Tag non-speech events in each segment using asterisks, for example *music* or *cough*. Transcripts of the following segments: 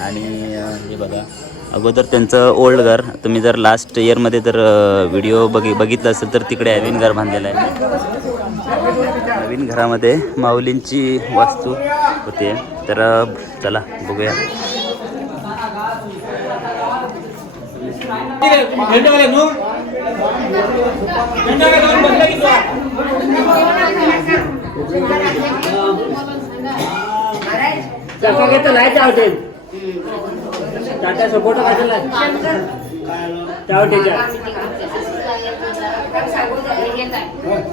आणि हे बघा अगोदर त्यांचं ओल्ड घर तुम्ही जर लास्ट इयरमध्ये जर व्हिडिओ बघि बघितलं असेल तर तिकडे नवीन घर बांधलेलं आहे. नवीन घरामध्ये माऊलींची वास्तू होते. तर चला बघूया. टाटा घेतो light hotel Tata support hotel त्या हॉटेलच्या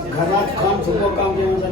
घरात काम सोपं काम जेवणाचं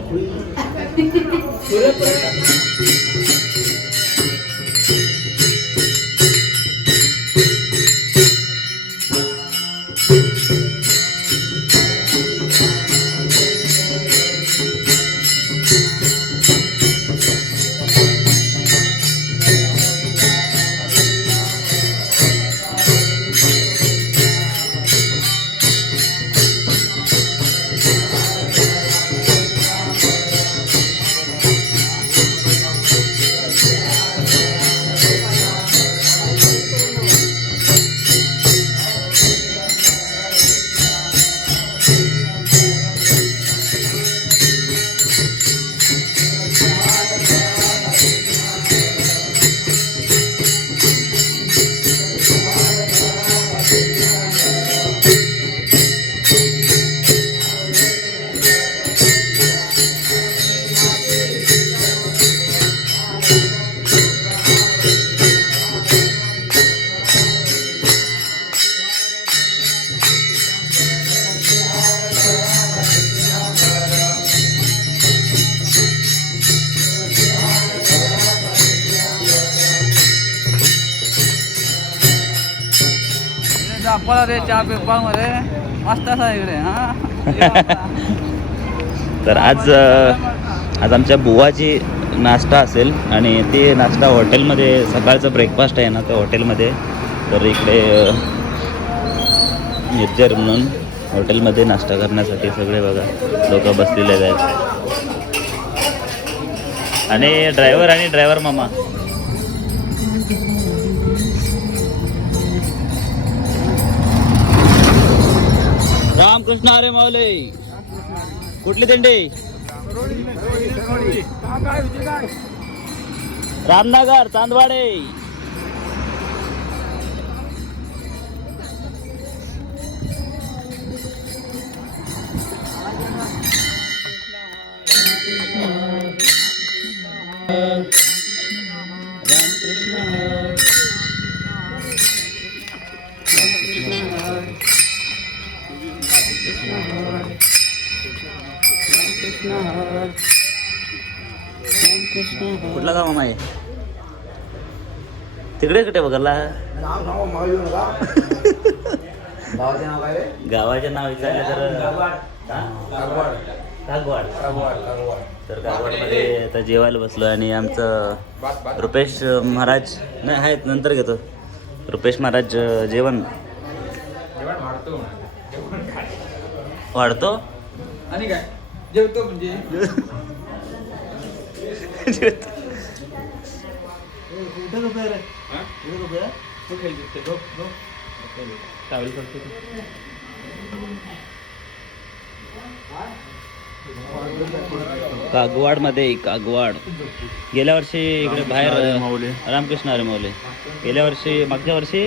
खुळी रे चहा पेपरमध्ये मस्त असा इकडे हा. *laughs* तर आज आज आमच्या बुवाची नाश्ता असेल आणि ते नाश्ता हॉटेलमध्ये सकाळचं ब्रेकफास्ट आहे ना त्या हॉटेलमध्ये. तर इकडे निर्जर म्हणून हॉटेलमध्ये नाश्ता करण्यासाठी सगळे बघा लोक बसलेले आहेत. आणि ड्रायव्हर आणि ड्रायव्हर मामा. రామకృష్ణ హరే మౌలి. కుట్లు తిండి. రామ్నగర్ చందవాడి తందవాడి. రామకృష్ణ कुठला गाव मामा आहे तिकडे कुठे बघायला रे गावाचे नाव विचारले तर? कागवाड. तर कागवाडमध्ये आता जेवायला बसलो आणि आमचं रुपेश महाराज नाही आहेत नंतर घेतो. रुपेश महाराज जेवण. वाढतो? आणि काय? जेवतो म्हणजे. ट्रॅव्हल करतो कागवाडमध्ये कागवाड. गेल्या वर्षी इकडे बाहेर रामकृष्ण अरे मौले गेल्या वर्षी मागच्या वर्षी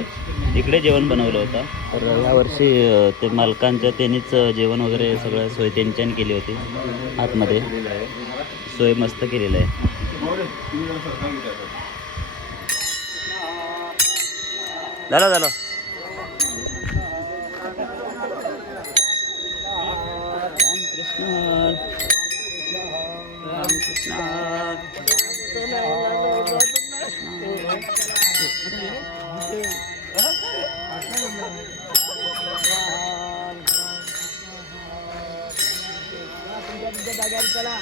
इकडे जेवण बनवलं होतं. तर या वर्षी अ, ते मालकांच्या त्यांनीच जेवण वगैरे सगळं सोय त्यांच्याने केली होती आतमध्ये. सोय मस्त केलेलं आहे. झालं झालं. रामकृष्ण. रामकृष्ण जाग्यावर चला